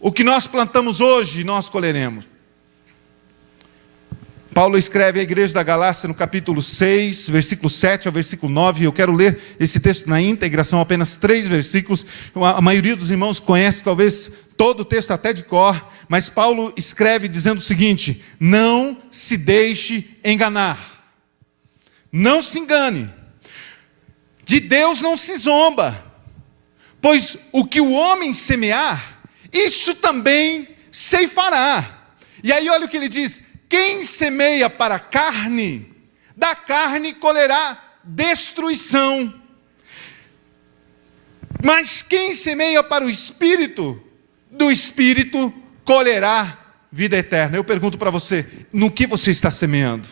O que nós plantamos hoje, nós colheremos. Paulo escreve à igreja da Galácia no capítulo 6, versículo 7 ao versículo 9. Eu quero ler esse texto na íntegra, são apenas 3 versículos. A maioria dos irmãos conhece talvez todo o texto até de cor, mas Paulo escreve dizendo o seguinte: não se deixe enganar. Não se engane. De Deus não se zomba, pois o que o homem semear, isso também ceifará. E aí olha o que ele diz: quem semeia para a carne, da carne colherá destruição. Mas quem semeia para o Espírito, do Espírito colherá vida eterna. Eu pergunto para você, no que você está semeando?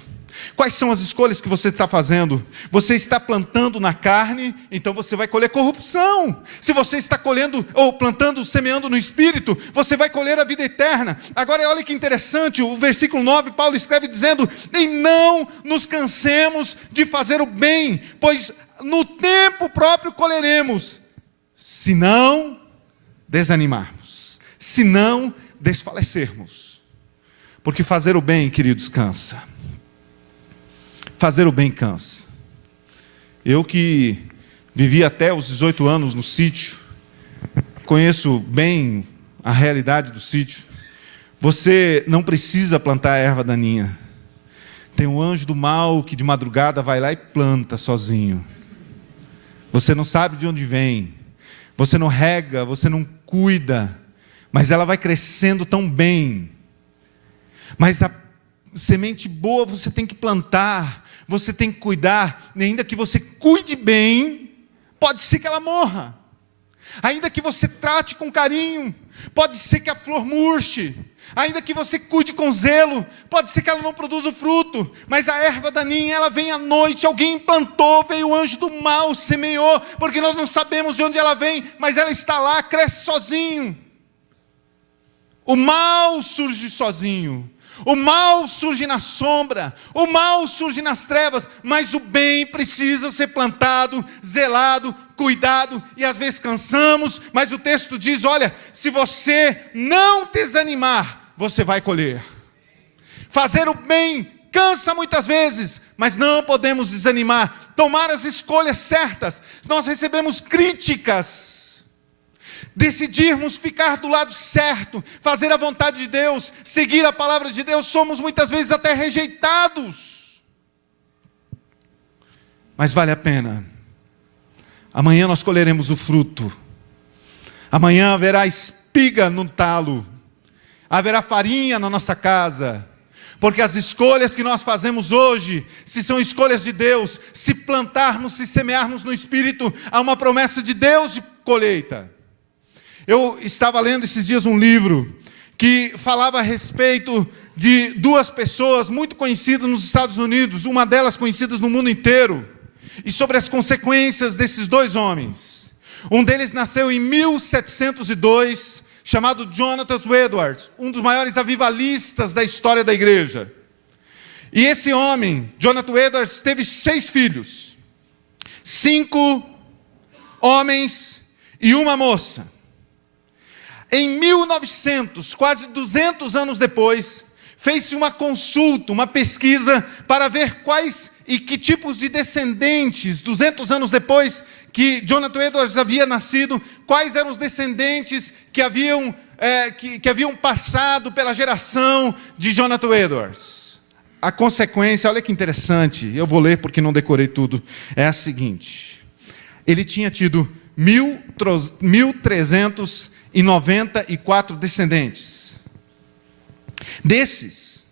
Quais são as escolhas que você está fazendo? Você está plantando na carne, então você vai colher corrupção. Se você está colhendo, ou plantando, semeando no Espírito, você vai colher a vida eterna. Agora olha que interessante, o versículo 9, Paulo escreve dizendo: e não nos cansemos de fazer o bem, pois no tempo próprio colheremos, se não desanimarmos, se não desfalecermos. Porque fazer o bem, queridos, cansa. Fazer o bem cansa. Eu que vivi até os 18 anos no sítio, conheço bem a realidade do sítio. Você não precisa plantar erva daninha. Tem um anjo do mal que de madrugada vai lá e planta sozinho. Você não sabe de onde vem. Você não rega, você não cuida, mas ela vai crescendo tão bem. Mas a semente boa você tem que plantar, você tem que cuidar, e ainda que você cuide bem, pode ser que ela morra. Ainda que você trate com carinho, pode ser que a flor murche. Ainda que você cuide com zelo, pode ser que ela não produza o fruto. Mas a erva daninha, ela vem à noite, alguém plantou, veio o anjo do mal, semeou, porque nós não sabemos de onde ela vem, mas ela está lá, cresce sozinho. O mal surge sozinho. O mal surge na sombra, o mal surge nas trevas, mas o bem precisa ser plantado, zelado, cuidado, e às vezes cansamos, mas o texto diz: olha, se você não desanimar, você vai colher. Fazer o bem cansa muitas vezes, mas não podemos desanimar, tomar as escolhas certas. Nós recebemos críticas, decidirmos ficar do lado certo, fazer a vontade de Deus, seguir a palavra de Deus, somos muitas vezes até rejeitados, mas vale a pena. Amanhã nós colheremos o fruto, amanhã haverá espiga no talo, haverá farinha na nossa casa, porque as escolhas que nós fazemos hoje, se são escolhas de Deus, se plantarmos, se semearmos no Espírito, há uma promessa de Deus de colheita. Eu estava lendo esses dias um livro que falava a respeito de 2 pessoas muito conhecidas nos Estados Unidos, uma delas conhecida no mundo inteiro, e sobre as consequências desses 2 homens. Um deles nasceu em 1702, chamado Jonathan Edwards, um dos maiores avivalistas da história da igreja. E esse homem, Jonathan Edwards, teve 6 filhos, 5 homens e uma moça. Em 1900, quase 200 anos depois, fez-se uma consulta, uma pesquisa, para ver quais e que tipos de descendentes, 200 anos depois que Jonathan Edwards havia nascido, quais eram os descendentes que haviam passado pela geração de Jonathan Edwards. A consequência, olha que interessante, eu vou ler porque não decorei tudo, é a seguinte: ele tinha tido 1.394 descendentes. Desses,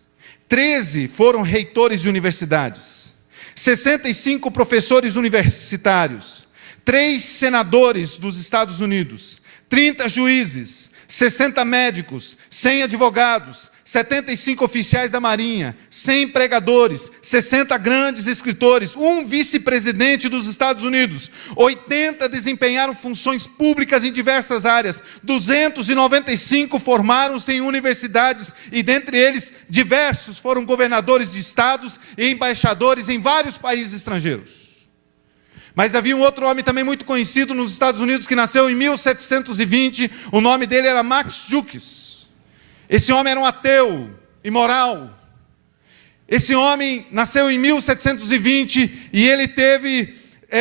13 foram reitores de universidades, 65 professores universitários, 3 senadores dos Estados Unidos, 30 juízes, 60 médicos, 100 advogados, 75 oficiais da Marinha, 100 pregadores, 60 grandes escritores, 1 vice-presidente dos Estados Unidos, 80 desempenharam funções públicas em diversas áreas, 295 formaram-se em universidades, e dentre eles, diversos foram governadores de estados e embaixadores em vários países estrangeiros. Mas havia um outro homem também muito conhecido nos Estados Unidos, que nasceu em 1720, o nome dele era Max Jukes. Esse homem era um ateu, imoral. Esse homem nasceu em 1720 e ele teve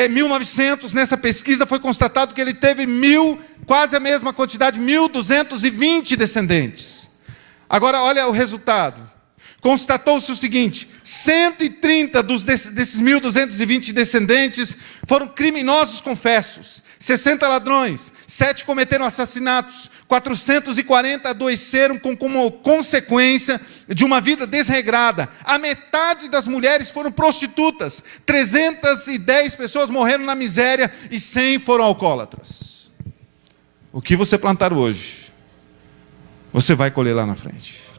1900, nessa pesquisa foi constatado que ele teve quase a mesma quantidade, 1.220 descendentes. Agora olha o resultado. Constatou-se o seguinte: 130 desses 1.220 descendentes foram criminosos confessos, 60 ladrões, 7 cometeram assassinatos, 440 adoeceram como consequência de uma vida desregrada. A metade das mulheres foram prostitutas, 310 pessoas morreram na miséria e 100 foram alcoólatras. O que você plantar hoje, você vai colher lá na frente.